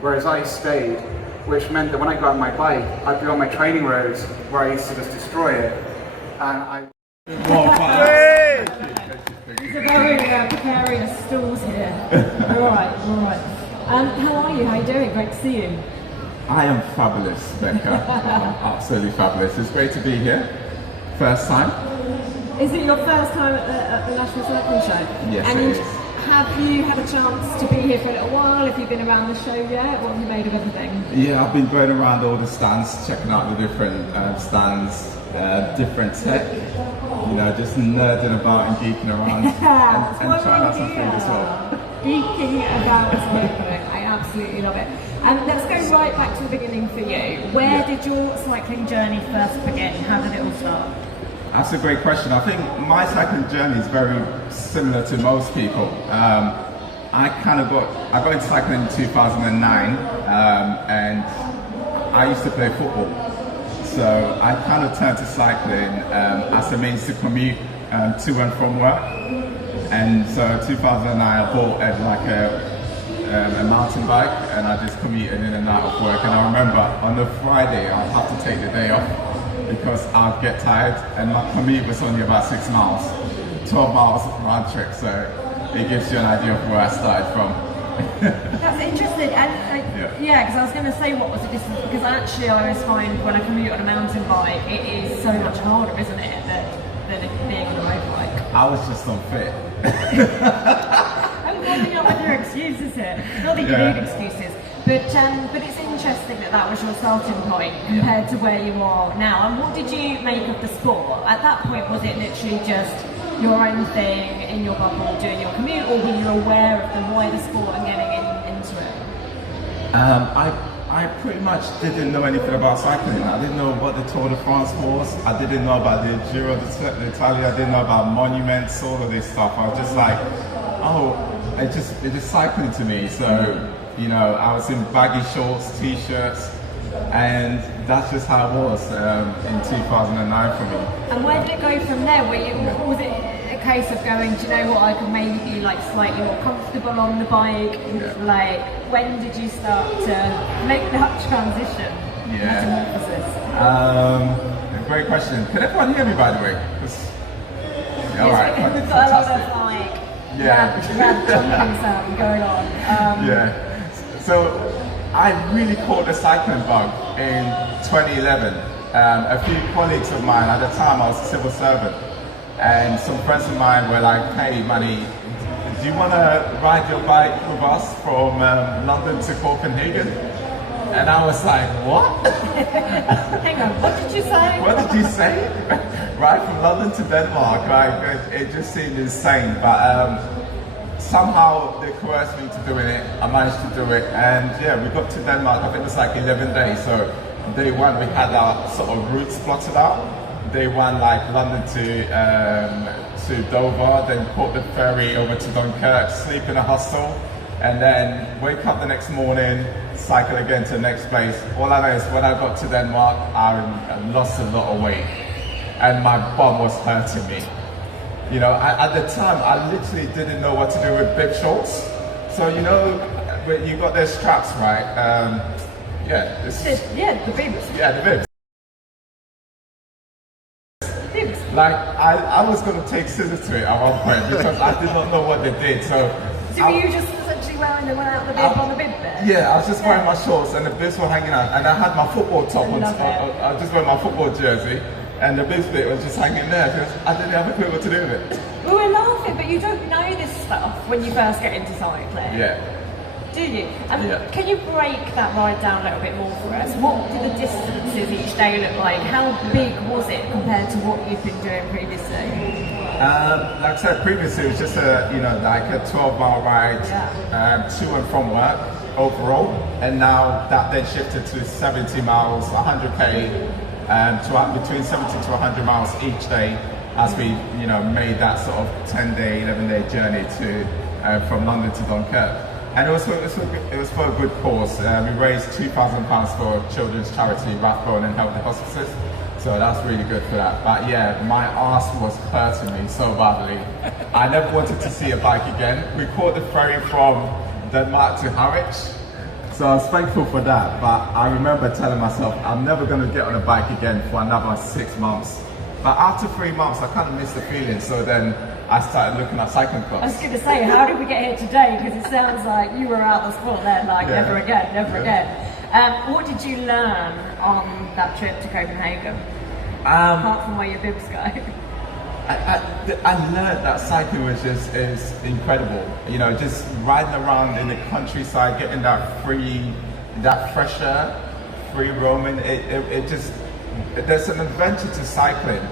Whereas I stayed, which meant that when I got on my bike, I'd be on my training roads where I used to just destroy it. And I... These are very precarious stalls here. Alright. How are you? How are you doing? Great to see you. I am fabulous, Becca. Absolutely fabulous. It's great to be here. First time. Is it your first time at the National Cycling Show? Yes, and it is. Have you had a chance to be here for a little while? Have you been around the show yet? What have you made of everything? Yeah, I've been going around all the stands, checking out the different stands, different tech. You know, just nerding about and geeking around and trying out some food as well. Geeking about cycling. I absolutely love it. Let's go right back to the beginning for you. Where did your cycling journey first begin? How did it all start? That's a great question. I think my cycling journey is very similar to most people. I got into cycling in 2009, and I used to play football. So I kind of turned to cycling as a means to commute to and from work. And so 2009 I bought a mountain bike, and I just commuted in and out of work. And I remember on the Friday I'd have to take the day off because I'd get tired, and my commute was only about 6 miles, 12 miles round trip. So it gives you an idea of where I started from. That's interesting, and because I was going to say what was the distance, because actually I always find when I commute on a mountain bike it is so much harder, isn't it, than being on a motorbike. I was just unfit. I'm coming up with your excuses here. Not that you need excuses, but it's interesting that was your starting point compared to where you are now. And what did you make of the sport? At that point, was it literally just your own thing in your bubble doing your commute, or were you aware of the wider sport and getting into it? I pretty much didn't know anything about cycling. I didn't know what the Tour de France was. I didn't know about the Giro d'Italia. I didn't know about monuments, all of this stuff. I was just like, it's just cycling to me. So, you know, I was in baggy shorts, t-shirts, and that's just how it was in 2009 for me. And where did it go from there? Was it a case of going, do you know what, I could maybe be like slightly more comfortable on the bike? Like, when did you start to make that transition? Great question. Can everyone hear me, by the way? All right. We've got a lot of like rad jumping sound going on. So I really caught the cycling bug in 2011. A few colleagues of mine, at the time I was a civil servant, and some friends of mine were like, hey Manny, do you want to ride your bike with us from London to Copenhagen? And I was like, what? Hang on, what did you say? What did you say? Right, from London to Denmark, like, it just seemed insane. But somehow they coerced me into doing it. I managed to do it, and we got to Denmark. I think it was like 11 days. So day one we had our sort of routes plotted out. Day one, like London to Dover, then caught the ferry over to Dunkirk, sleep in a hostel, and then wake up the next morning, cycle again to the next place. All I know is when I got to Denmark, I lost a lot of weight, and my bum was hurting me. You know, at the time, I literally didn't know what to do with bib shorts. So, you know, when you got their straps, right? The bibs. Yeah, the bibs. Like, I was going to take scissors to it at one point because I did not know what they did. So were you just essentially wearing the one out the bib on the bib there? Yeah, I was just wearing my shorts and the bibs were hanging out, and I had my football top on. I was just wearing my football jersey, and the bibs bit was just hanging there because I didn't have a clue what to do with it. We were laughing, but you don't know this stuff when you first get into cycling. Yeah. Do you? Can you break that ride down a little bit more for us? What do the distances each day look like? How big was it compared to what you've been doing previously? Like I said previously, it was just a 12-mile ride to and from work overall, and now that then shifted to 70 miles, 100k, between 70 to 100 miles each day, as we made that sort of 10-day, 11-day journey to from London to Dunkirk. And it was for a good cause. We raised £2,000 for children's charity, Rathbone and Healthy Hospices. So So that's really good for that. But yeah, my arse was hurting me so badly. I never wanted to see a bike again. We caught the ferry from Denmark to Harwich. So I was thankful for that. But I remember telling myself, I'm never going to get on a bike again for another 6 months. But after 3 months, I kind of missed the feeling. So then I started looking at cycling clubs. I was going to say, how did we get here today? Because it sounds like you were out the sport then, like never again, never again. What did you learn on that trip to Copenhagen? Apart from where your bibs go. I learned that cycling was just is incredible. You know, just riding around in the countryside, getting that fresh air, free roaming. It just, there's an adventure to cycling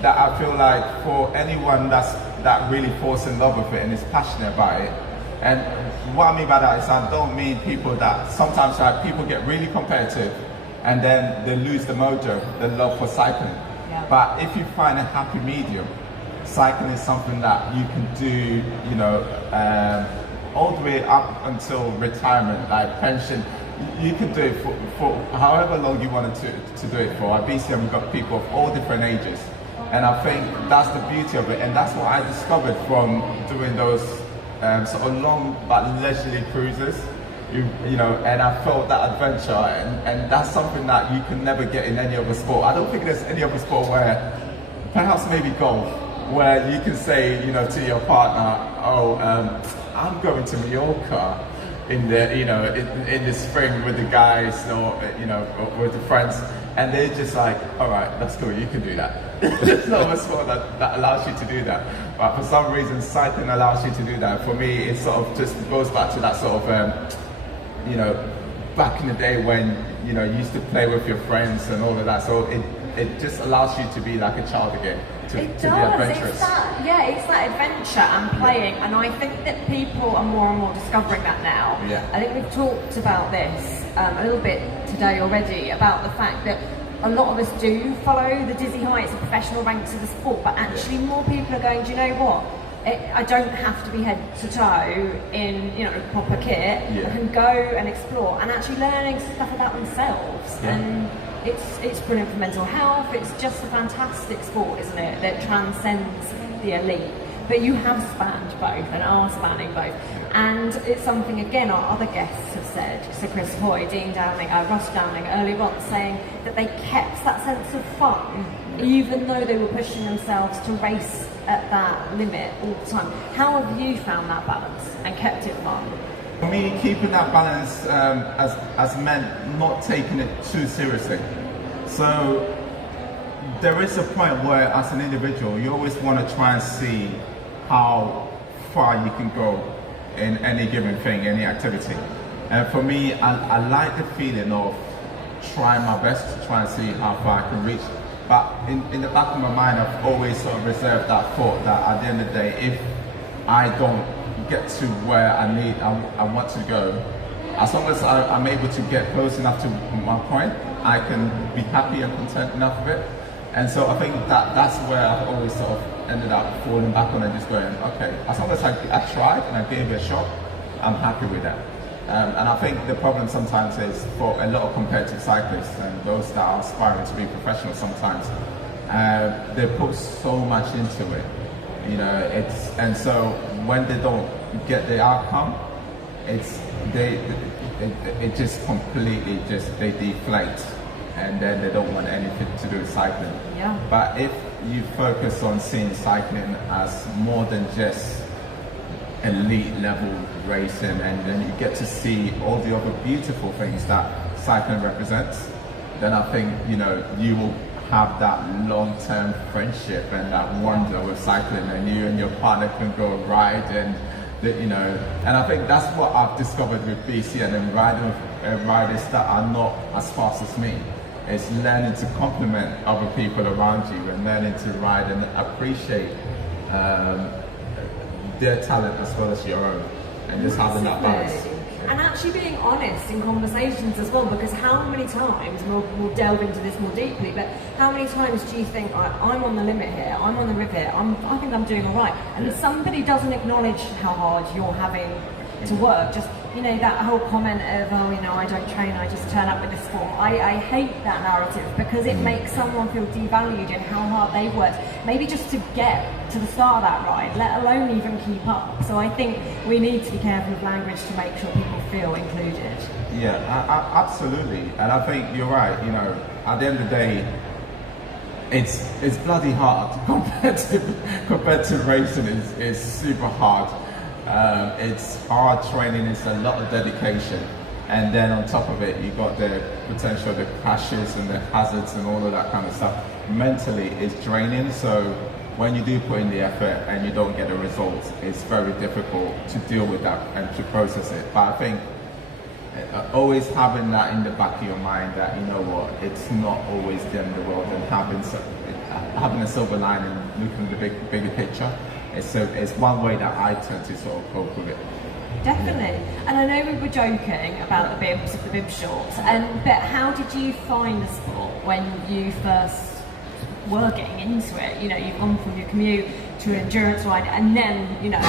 that I feel like for anyone that really falls in love with it and is passionate about it. And what I mean by that is I don't mean people that sometimes people get really competitive and then they lose the mojo, the love for cycling. Yeah. But if you find a happy medium, cycling is something that you can do, you know, all the way up until retirement, like pension. You can do it for however long you wanted to do it for. At BCM we've got people of all different ages. And I think that's the beauty of it. And that's what I discovered from doing those sort of long but leisurely cruises. You know, and I felt that adventure, and that's something that you can never get in any other sport. I don't think there's any other sport where, perhaps maybe golf, where you can say, you know, to your partner, oh, I'm going to Mallorca in the, you know, in the spring with the guys, or you know, or with the friends, and they're just like, all right, that's cool, you can do that. There's no other sport that allows you to do that. But for some reason, cycling allows you to do that. For me, it sort of just goes back to that sort of, you know, back in the day when, you know, you used to play with your friends and all of that. So it just allows you to be like a child again, to be adventurous. It's that adventure and playing, and I think that people are more and more discovering that now. Yeah. I think we've talked about this a little bit today already, about the fact that a lot of us do follow the dizzy heights of professional ranks of the sport, but actually more people are going, do you know what? I don't have to be head to toe in, you know, proper kit. Yeah. I can go and explore and actually learning stuff about themselves. Yeah. And it's brilliant for mental health. It's just a fantastic sport, isn't it? That transcends the elite. But you have spanned both and are spanning both. And it's something, again, our other guests have said. So Chris Hoy, Dean Downing, Ross Downing, earlier on, saying that they kept that sense of fun, even though they were pushing themselves to race at that limit all the time. How have you found that balance and kept it fun? For me, keeping that balance has meant not taking it too seriously. So there is a point where, as an individual, you always want to try and see how far you can go in any given thing, any activity. And for me, I like the feeling of trying my best to try and see how far I can reach. But in the back of my mind, I've always sort of reserved that thought that at the end of the day, if I don't get to where I want to go, as long as I'm able to get close enough to my point, I can be happy and content enough with it. And so I think that's where I've always sort of ended up falling back on and just going, okay, as long as I tried and I gave it a shot, I'm happy with that. And I think the problem sometimes is for a lot of competitive cyclists and those that are aspiring to be professional sometimes, they put so much into it, you know, and so when they don't get the outcome, it just completely they deflate, and then they don't want anything to do with cycling. Yeah. But if you focus on seeing cycling as more than just elite level racing, and then you get to see all the other beautiful things that cycling represents, then I think, you know, you will have that long-term friendship and that wonder with cycling, and you and your partner can go ride, and you know, and I think that's what I've discovered with BCN and riding with riders that are not as fast as me. It's learning to compliment other people around you and learning to ride and appreciate their talent as well as your own, and just having that balance. And actually being honest in conversations as well, because how many times, we'll delve into this more deeply, but how many times do you think, I'm on the limit here, I'm on the rib here, I think I'm doing all right, and somebody doesn't acknowledge how hard you're having to work, just you know, that whole comment of, oh, you know, I don't train, I just turn up with this form. I hate that narrative because it makes someone feel devalued in how hard they've worked, maybe just to get to the start of that ride, let alone even keep up. So I think we need to be careful with language to make sure people feel included. Yeah, absolutely. And I think you're right, you know, at the end of the day, it's bloody hard compared to racing. Is super hard. It's hard training. It's a lot of dedication, and then on top of it, you got the potential, the crashes and the hazards and all of that kind of stuff. Mentally, it's draining. So when you do put in the effort and you don't get the results, it's very difficult to deal with that and to process it. But I think always having that in the back of your mind that, you know what, it's not always the end of the world, and having a silver lining, looking at the bigger picture, it's one way that I tend to sort of cope with it. Definitely. And I know we were joking about the bibs of the bib shorts, but how did you find the sport when you first were getting into it? You know, you've gone from your commute to an endurance ride, and then, you know,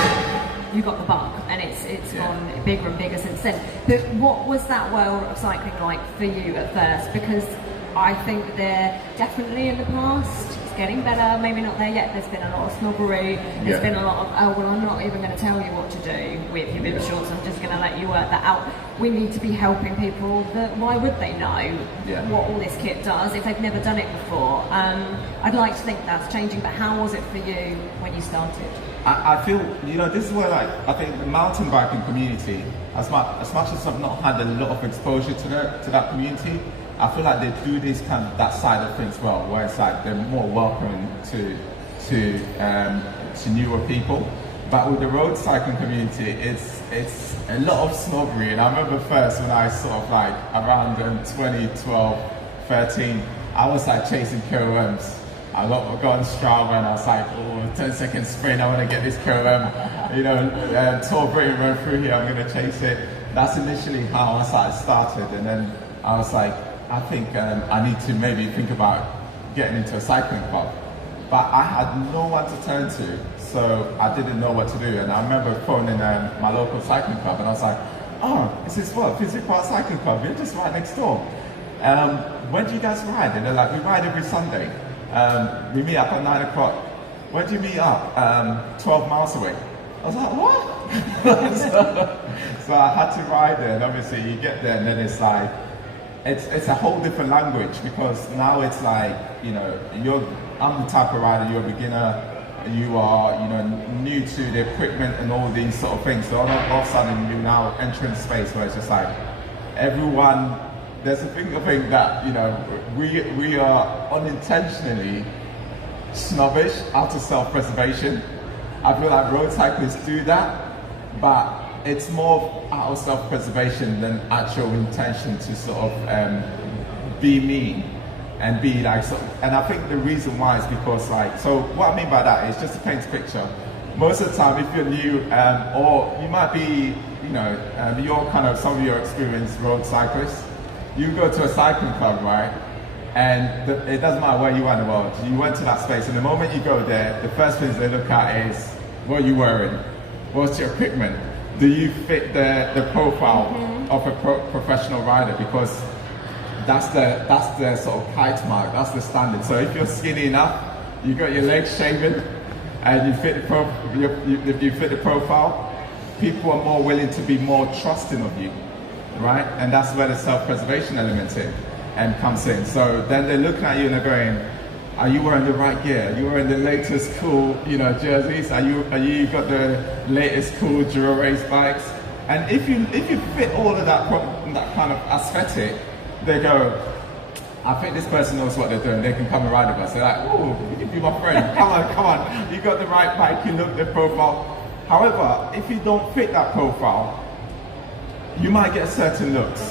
you got the bug, and it's gone bigger and bigger since then. But what was that world of cycling like for you at first? Because I think they're definitely in the past. It's getting better, maybe not there yet. There's been a lot of snobbery. There's been a lot of, oh, well, I'm not even going to tell you what to do with your bib shorts. I'm just going to let you work that out. We need to be helping people. Why would they know what all this kit does if they've never done it before? I'd like to think that's changing, but how was it for you when you started? I feel, you know, this is where, like, I think the mountain biking community, as much as I've not had a lot of exposure to that community, I feel like they do this kind of, that side of things well, where it's like they're more welcoming to newer people. But with the road cycling community, it's a lot of snobbery. And I remember first when I sort of like around 2012, 13, I was like chasing KOMs. I got on Strava and I was like, oh, 10-second sprint, I want to get this KOM, you know, Tour Britain run through here, I'm going to chase it. That's initially how I started, and then I was like, I think I need to maybe think about getting into a cycling club. But I had no one to turn to, so I didn't know what to do. And I remember phoning my local cycling club, and I was like, oh, this is what? Physical Park Cycling Club, you're just right next door. When do you guys ride? And they're like, we ride every Sunday. We meet up at 9 o'clock. When do you meet up? 12 miles away. I was like, what? so I had to ride there, and obviously you get there and then it's like, it's a whole different language, because now it's like, you know, I'm the type of rider, you're a beginner, you are, you know, new to the equipment and all these sort of things. So all of a sudden you're now entering space where it's just like, everyone, there's a thing that, you know, we are unintentionally snobbish out of self-preservation. I feel like road cyclists do that, but it's more out of self-preservation than actual intention to sort of be mean and be like, so, and I think the reason why is because, like, so what I mean by that is, just to paint a picture, most of the time if you're new, or you might be, you know, you're kind of, some of your experienced road cyclists, you go to a cycling club, right? And it doesn't matter where you are in the world, you went to that space, and the moment you go there, the first things they look at is, what are you wearing? What's your equipment? Do you fit the profile of a professional rider? Because that's the sort of kite mark, that's the standard. So if you're skinny enough, you got your legs shaven, and you fit the profile, people are more willing to be more trusting of you, right? And that's where the self-preservation element comes in. So then they're looking at you and they're going, are you wearing the right gear? Are you wearing the latest cool, you know, jerseys? Are you got the latest cool Dura race bikes? And if you fit all of that kind of aesthetic, they go, I think this person knows what they're doing. They can come and ride with us. They're like, oh, you can be my friend. Come on. You got the right bike. You look the profile. However, if you don't fit that profile, you might get certain looks,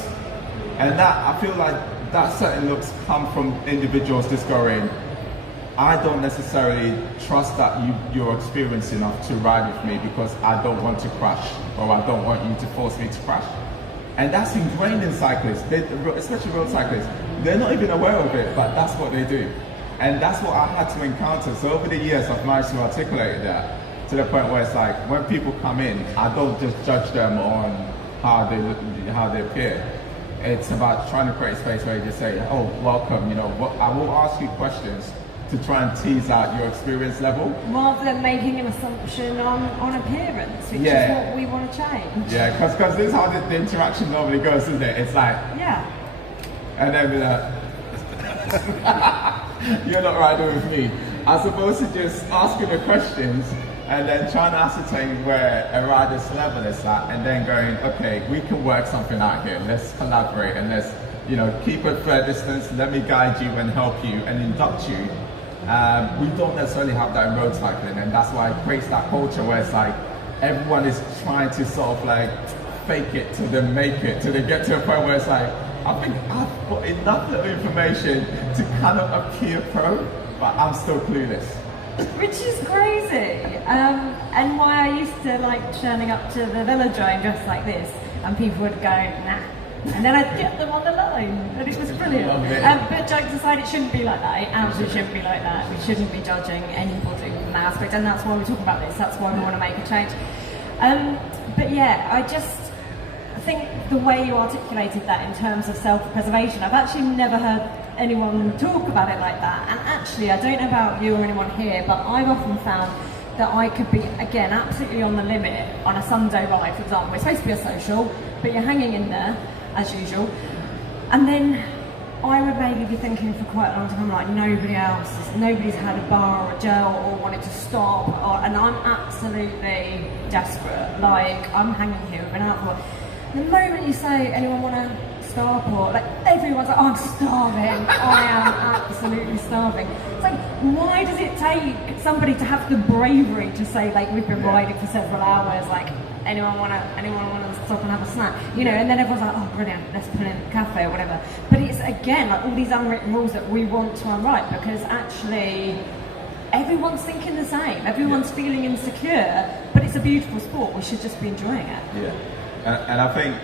and that, I feel like that certain looks come from individuals just going, I don't necessarily trust that you're experienced enough to ride with me because I don't want to crash, or I don't want you to force me to crash. And that's ingrained in cyclists, especially road cyclists. They're not even aware of it, but that's what they do. And that's what I had to encounter. So over the years, I've managed to articulate that to the point where it's like, when people come in, I don't just judge them on how they look, how they appear. It's about trying to create a space where you just say, oh, welcome, you know, I will ask you questions to try and tease out your experience level. Rather than making an assumption on appearance, which is what we want to change. Yeah, because this is how the interaction normally goes, isn't it? It's like, and then you're not riding with me. As opposed to just asking the questions and then trying to ascertain where a rider's level is at, and then going, okay, we can work something out here. Let's collaborate and let's, you know, keep a fair distance. Let me guide you and help you and induct you. We don't necessarily have that in road cycling, and that's why it creates that culture where it's like everyone is trying to sort of like fake it till they make it, till they get to a point where it's like, I think I've got enough little information to kind of appear pro, but I'm still clueless. Which is crazy, and why I used to like turning up to the velodrome dressed like this, and people would go, nah. And then I'd get them on the line, and it was brilliant. But jokes aside, it shouldn't be like that. It absolutely shouldn't be like that. We shouldn't be judging anybody from that aspect, and that's why we're talking about this. That's why we want to make a change. But yeah, I think the way you articulated that in terms of self-preservation, I've actually never heard anyone talk about it like that. And actually, I don't know about you or anyone here, but I've often found that I could be, again, absolutely on the limit on a Sunday ride, for example. It's supposed to be a social, but you're hanging in there, as usual. And then I would maybe be thinking for quite a long time, like, nobody's had a bar or a gel or wanted to stop, and I'm absolutely desperate. Like, I'm hanging here, we've been out for. The moment you say, anyone want to stop, or like, everyone's like, oh, I'm starving, I am absolutely starving. It's like, why does it take somebody to have the bravery to say, like, we've been riding for several hours, like, anyone want to stop and have a snack? You know, and then everyone's like, oh, brilliant, let's put in a cafe or whatever. But it's, again, like all these unwritten rules that we want to unwrite, because actually everyone's thinking the same, everyone's feeling insecure, but it's a beautiful sport, we should just be enjoying it. Yeah. And I think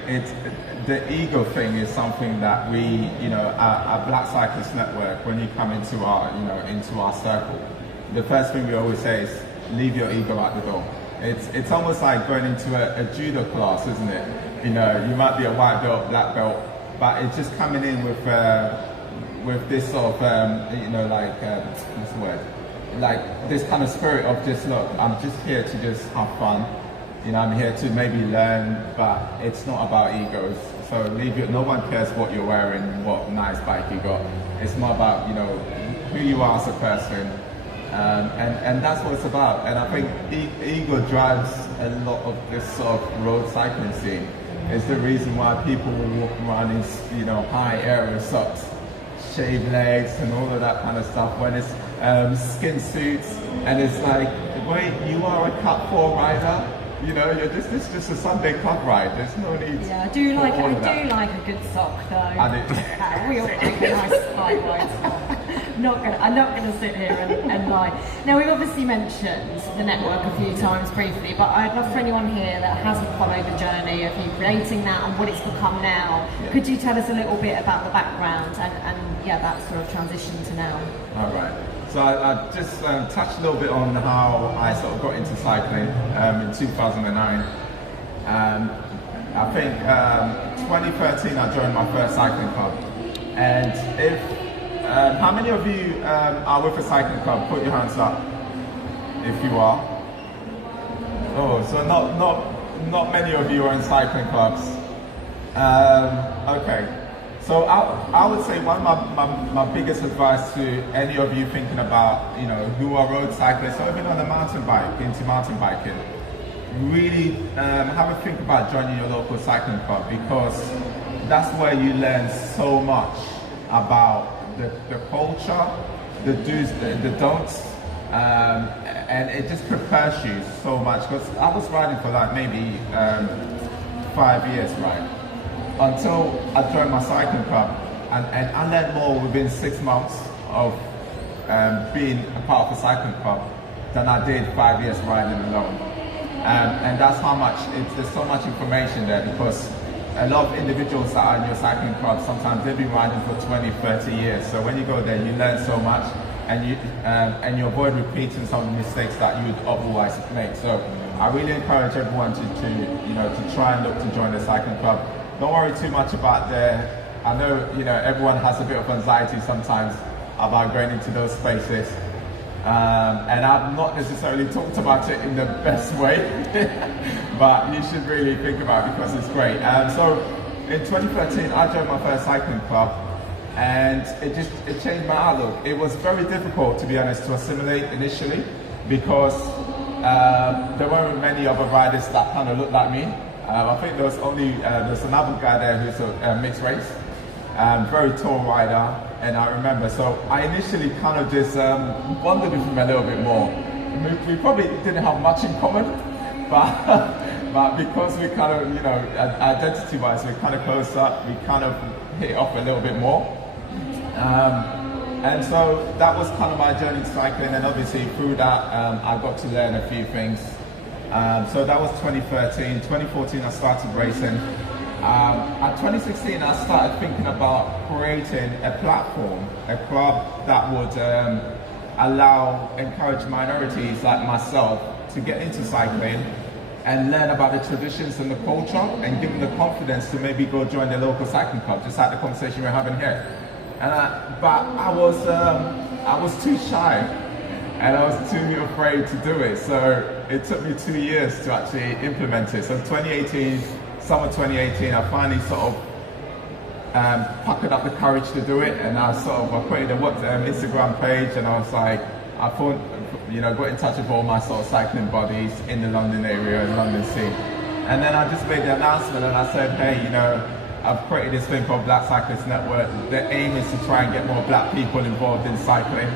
the ego thing is something that we, you know, our Black Cyclists Network, when you come into our circle, the first thing we always say is leave your ego at the door. It's almost like going into a judo class, isn't it? You know, you might be a white belt, black belt, but it's just coming in with this sort of, you know, like, what's the word? Like this kind of spirit of just, look, I'm just here to just have fun. You know, I'm here to maybe learn, but it's not about egos. So no one cares what you're wearing, what nice bike you got. It's more about, you know, who you are as a person. And that's what it's about. And I think ego drives a lot of this sort of road cycling scene. It's the reason why people will walk around in, you know, high aero socks, shaved legs and all of that kind of stuff, when it's skin suits, and it's like, wait, you are a Cut 4 rider? You know, this is just a Sunday club ride. There's no need. Yeah, I do like a good sock though. I do. We all like a nice high ride. I'm not gonna sit here and lie. Now, we've obviously mentioned the network a few times briefly, but I'd love for anyone here that hasn't followed the journey of you creating that and what it's become now. Yeah. Could you tell us a little bit about the background and that sort of transition to now? All right. So I just touched a little bit on how I sort of got into cycling in 2009. I think 2013 I joined my first cycling club. And how many of you are with a cycling club? Put your hands up if you are. Oh, so not many of you are in cycling clubs. Okay. So I would say one of my biggest advice to any of you thinking about, you know, who are road cyclists or even on a mountain bike, into mountain biking, really have a think about joining your local cycling club, because that's where you learn so much about the culture, the do's, the don'ts, and it just prepares you so much. Because I was riding for like maybe 5 years, right? Until I joined my cycling club, and I learned more within 6 months of being a part of a cycling club than I did 5 years riding alone. And that's how much, there's so much information there, because a lot of individuals that are in your cycling club, sometimes they've been riding for 20, 30 years. So when you go there, you learn so much, and you avoid repeating some of the mistakes that you would otherwise make. So I really encourage everyone to try and look to join the cycling club. Don't worry too much about I know, everyone has a bit of anxiety sometimes about going into those spaces. And I've not necessarily talked about it in the best way, but you should really think about it because it's great. So in 2013, I joined my first cycling club, and it changed my outlook. It was very difficult, to be honest, to assimilate initially because there weren't many other riders that kind of looked like me. I think there's another guy there who's a mixed race, very tall rider, and I remember. So I initially kind of just bonded with him a little bit more. We probably didn't have much in common, but because we kind of, identity-wise, we're kind of close up, we kind of hit it off a little bit more. And so that was kind of my journey to cycling, and obviously through that I got to learn a few things. So that was 2013. 2014 I started racing. At 2016 I started thinking about creating a platform, a club that would encourage minorities like myself to get into cycling and learn about the traditions and the culture and give them the confidence to maybe go join the local cycling club, just like the conversation we're having here. But I was too shy and I was too afraid to do it. So it took me 2 years to actually implement it. So summer 2018, I finally sort of puckered up the courage to do it, and I created a Instagram page, and I was like, I thought, got in touch with all my sort of cycling buddies in the London area and London scene. And then I just made the announcement and I said, hey, I've created this thing called Black Cyclists Network. The aim is to try and get more black people involved in cycling.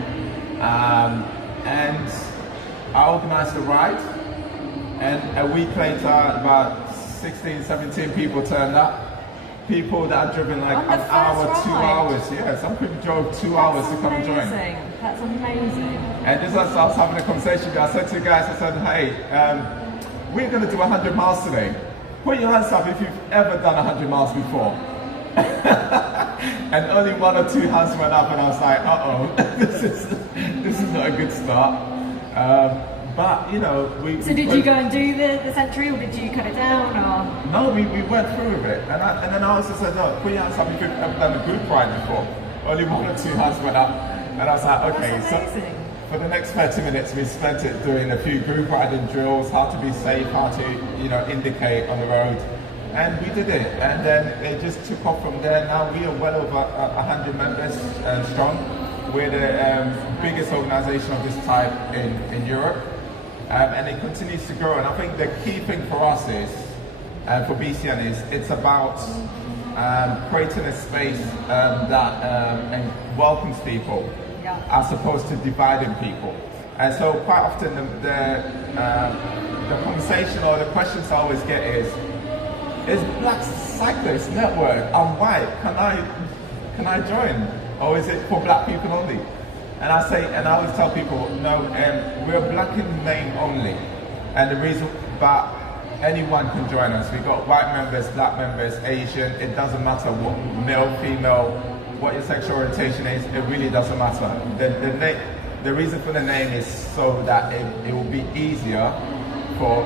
And I organised a ride, and a week later, about 16, 17 people turned up. People that had driven like an hour, 2 hours. Yeah, some people drove 2 hours to come and join. That's amazing. And just as I was having a conversation, I said to the guys, I said, hey, we're going to do 100 miles today. Put your hands up if you've ever done 100 miles before. And only 1 or 2 hands went up, and I was like, this is not a good start. But So did you go and do the century, or did you cut it down, or? No, we went through with it, and then I also said, no, put your hands up if you've ever done a group ride before. Only 1 or 2 hands went up, and I was like, okay. So for the next 30 minutes, we spent it doing a few group riding drills, how to be safe, how to indicate on the road, and we did it. And then it just took off from there. Now we are well over 100 members strong. We're the biggest organisation of this type in Europe. And it continues to grow, and I think the key thing for us is, for BCN, is it's about creating a space that welcomes people, as opposed to dividing people. And so quite often the conversation or the questions I always get is Black Cyclists Network, I'm white, can I join? Or is it for black people only? And I always tell people, no, we're black in name only. And the reason, but anyone can join us. We've got white members, black members, Asian, it doesn't matter what, male, female, what your sexual orientation is, it really doesn't matter. The reason for the name is so that it will be easier for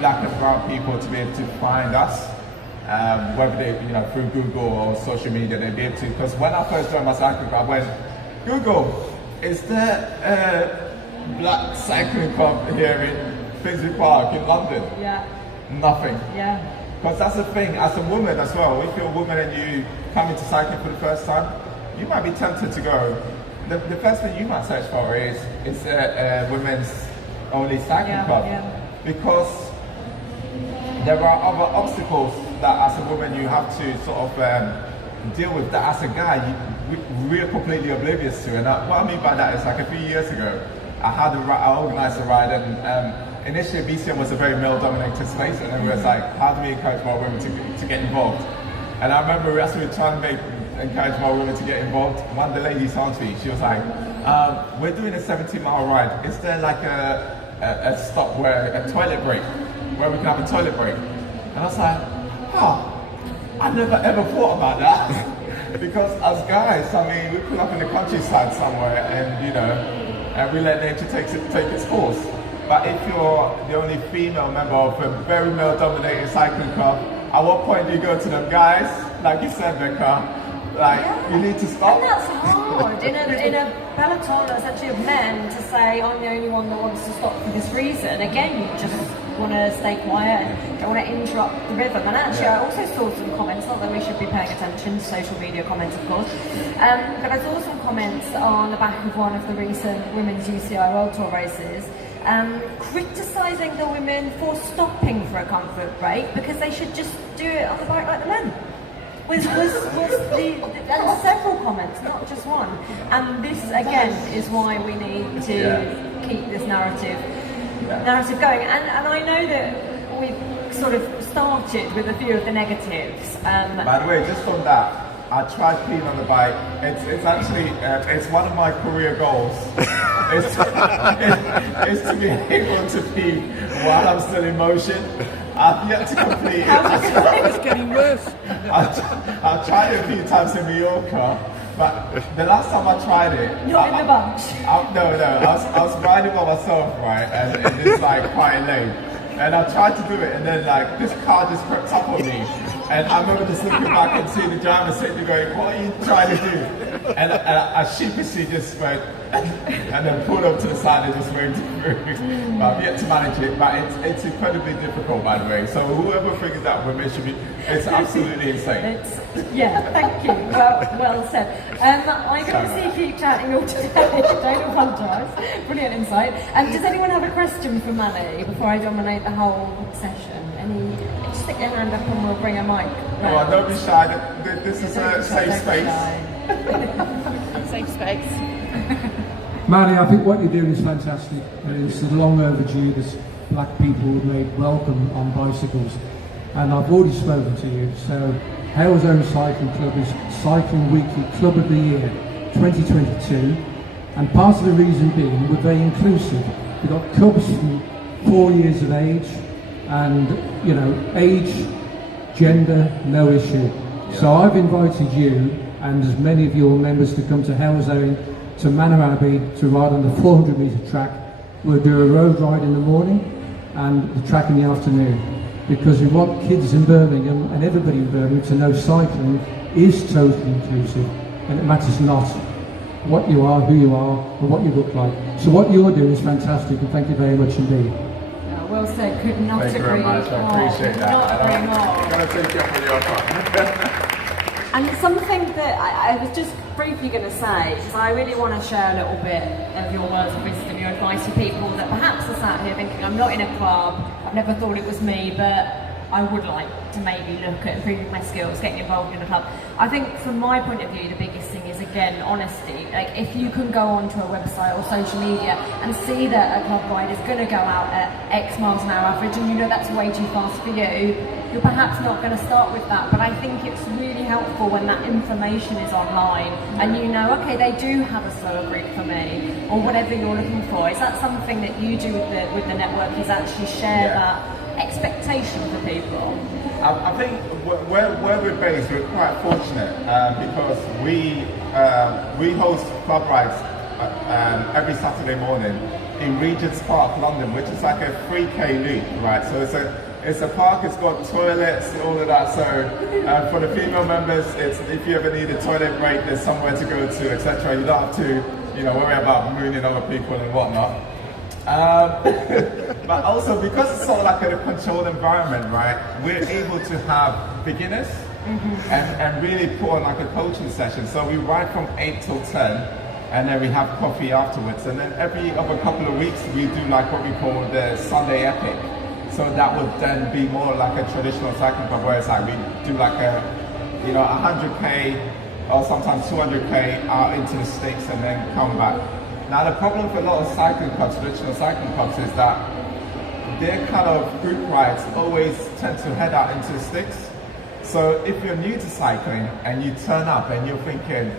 black and brown people to be able to find us, whether they, through Google or social media, they'll be able to. Because when I first joined my cycling club, I went, Google, is there a black cycling club here in Finsbury Park in London? Yeah. Nothing. Yeah. Because that's the thing, as a woman as well, if you're a woman and you come into cycling for the first time, you might be tempted to go. The first thing you might search for is a women's only cycling club. Yeah. Because there are other obstacles that as a woman you have to sort of deal with that as a guy we're completely oblivious to. And what I mean by that is, like, a few years ago, I organised a ride, and initially BCM was a very male-dominated space, and then we was like, how do we encourage more women to get involved? And I remember as we were trying to encourage more women to get involved, one of the ladies on me, she was like, we're doing a 70-mile ride. Is there like a stop where a toilet break, where we can have a toilet break? And I was like, I never ever thought about that. Because as guys, I mean, we pull up in the countryside somewhere, and and we let nature take its course. But if you're the only female member of a very male-dominated cycling club, at what point do you go to them guys? Like you said, Becca, like you need to stop. And that's hard in a peloton essentially of men to say I'm the only one that wants to stop for this reason. Again, you just want to stay quiet and don't want to interrupt the rhythm. And actually, I also saw some comments, not that we should be paying attention to social media comments, of course, but I saw some comments on the back of one of the recent women's UCI World Tour races, criticising the women for stopping for a comfort break because they should just do it on the bike like the men. And several comments, not just one. And this again is why we need to keep this narrative going. And I know that we've sort of started with a few of the negatives. By the way, just on that, I tried peeing on the bike. It's actually it's one of my career goals. It's to be able to pee while I'm still in motion. I've yet to complete it. It's getting worse. I've tried it a few times in Mallorca, but the last time I tried it, Not in the bunch. I was riding by myself, right, and it's like quite late. And I tried to do it, and then like this car just crept up on me. And I remember just looking back and seeing the driver sitting there going, "What are you trying to do?" And I sheepishly just went, and then pulled up to the side and just waved through. I've yet to manage it, but it's incredibly difficult, by the way. So whoever figures out women should be, it's absolutely insane. Thank you. Well said. I'm going to see you keep chatting all today. Don't apologise. Brilliant insight. Does anyone have a question for Manny before I dominate the whole session? Just stick your hand up and we'll bring a mic. Come on, don't be shy. This is a safe space. Safe space. Manny, I think what you're doing is fantastic. It's long overdue that black people were made welcome on bicycles. And I've already spoken to you. So, Hale's Own Cycling Club is Cycling Weekly Club of the Year 2022. And part of the reason being, we're very inclusive. We've got cubs from 4 years of age, and age, gender, no issue. So I've invited you and as many of your members to come to Hale's Own, to Manor Abbey, to ride on the 400 metre track. We'll do a road ride in the morning and the track in the afternoon, because we want kids in Birmingham and everybody in Birmingham to know cycling is totally inclusive, and it matters not what you are, who you are, or what you look like. So what you're doing is fantastic, and thank you very much indeed. Well said, could not agree. Thank you very much, I appreciate that. Not agree more. I'm going to take you up on the offer. And something that I was just briefly going to say, because I really want to share a little bit of your words of wisdom, your advice to people that perhaps are sat here thinking, I'm not in a club, I've never thought it was me, but I would like to maybe look at improving my skills, getting involved in a club. I think from my point of view, the biggest thing is, again, honesty. Like, if you can go onto a website or social media and see that a club ride is going to go out at X miles an hour average, and you know that's way too fast for you, you're perhaps not going to start with that. But I think it's really helpful when that information is online and you know, okay, they do have a slower route for me, or whatever you're looking for. Is that something that you do with the network, is actually share that expectation for people? I think where we're based, we're quite fortunate because we host club rides every Saturday morning in Regent's Park, London, which is like a 3K loop, right? So it's a park, it's got toilets, all of that. So for the female members, it's, if you ever need a toilet break, there's somewhere to go to, etc. You don't have to, worry about mooning other people and whatnot. But also, because it's sort of like a controlled environment, right, we're able to have beginners and really put on like a coaching session. So we ride from 8 till 10, and then we have coffee afterwards. And then every other couple of weeks, we do like what we call the Sunday Epic. So that would then be more like a traditional cycling club, where it's like we do like a 100k or sometimes 200k out into the sticks and then come back. Now the problem for a lot of cycling clubs, traditional cycling clubs, is that their kind of group rides always tend to head out into the sticks. So if you're new to cycling and you turn up and you're thinking,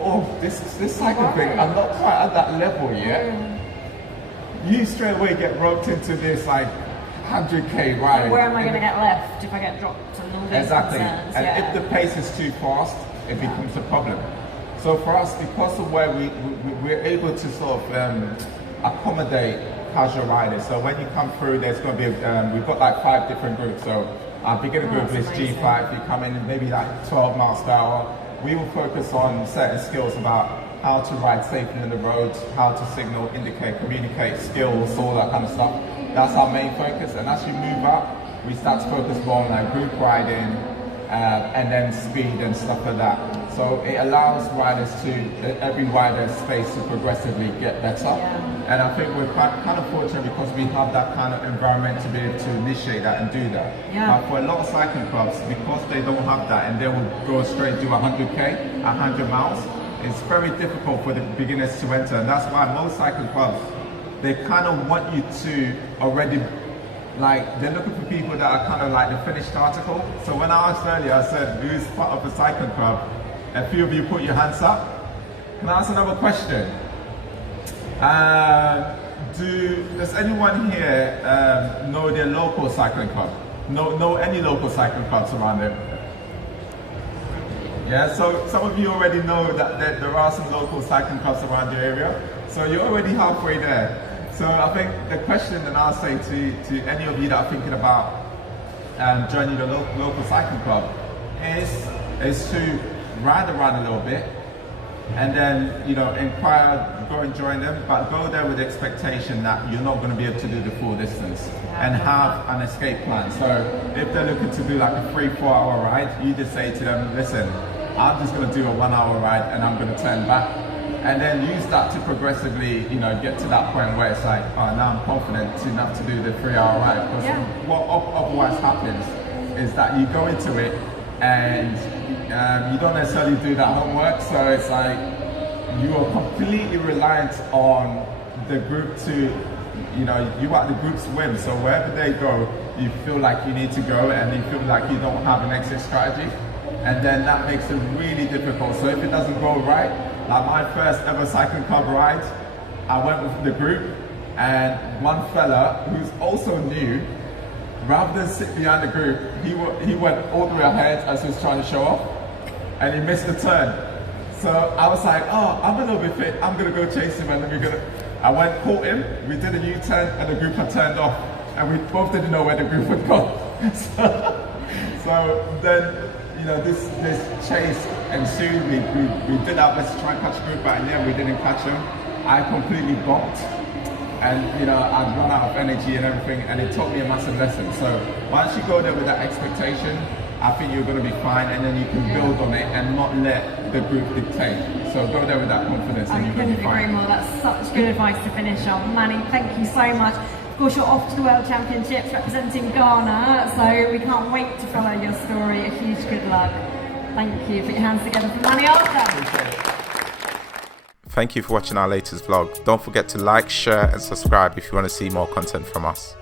oh, this cycling thing, I'm not quite at that level yet, you straight away get roped into this like 100k ride. Where am I going to get left if I get dropped and all these Exactly. concerns? And if the pace is too fast, it becomes a problem. So for us, because of where we're able to sort of accommodate casual riders. So when you come through, there's going to be, we've got like 5 different groups. So our beginner group is G5, you come in maybe like 12 miles per hour. We will focus on certain skills about how to ride safely on the road, how to signal, indicate, communicate, skills, all that kind of stuff. That's our main focus. And as you move up, we start to focus more on like group riding and then speed and stuff like that. So it allows riders to, every rider's space to progressively get better. And I think we're kind of fortunate because we have that kind of environment to be able to initiate that and do that. But for a lot of cycling clubs, because they don't have that and they will go straight to 100k, 100 miles, it's very difficult for the beginners to enter. And that's why most cycling clubs, they kind of want you to already, like, they're looking for people that are kind of like the finished article. So when I asked earlier, I said, who's part of a cycling club? A few of you put your hands up. Can I ask another question? Does anyone here know their local cycling club? Know any local cycling clubs around there? Yeah, so some of you already know that there are some local cycling clubs around your area. So you're already halfway there. So I think the question that I'll say to any of you that are thinking about joining the local cycling club is to ride around a little bit and then, you know, inquire, go and join them, but go there with the expectation that you're not going to be able to do the full distance and have an escape plan. So if they're looking to do like a 3-4 hour ride, you just say to them, listen, I'm just going to do a 1 hour ride and I'm going to turn back. And then use that to progressively, you know, get to that point where it's like, oh, now I'm confident enough to do the 3 hour ride. Because what otherwise happens is that you go into it and you don't necessarily do that homework. So it's like you are completely reliant on the group to, you know, you are the group's whim. So wherever they go, you feel like you need to go and you feel like you don't have an exit strategy. And then that makes it really difficult. So if it doesn't go right, like my first ever cycling club ride, I went with the group and one fella who's also new, rather than sit behind the group, he went all the way ahead as he was trying to show off and he missed the turn. So I was like, oh, I'm a little bit fit, I'm gonna go chase him and then I went, caught him, we did a U-turn and the group had turned off and we both didn't know where the group had gone. So then, you know, this chase ensued. We did our best to try and catch the group, but in the end we didn't catch them. I completely bombed, and you know, I'd run out of energy and everything, and it taught me a massive lesson. So once you go there with that expectation, I think you're going to be fine, and then you can build on it and not let the group dictate. So go there with that confidence, and you're going to be fine. I couldn't agree more. That's such good advice to finish on. Manny, thank you so much. Of course, you're off to the World Championships representing Ghana, so we can't wait to follow your story. A huge good luck. Thank you. Put your hands together for Manny Arthur. Thank you for watching our latest vlog. Don't forget to like, share and subscribe if you want to see more content from us.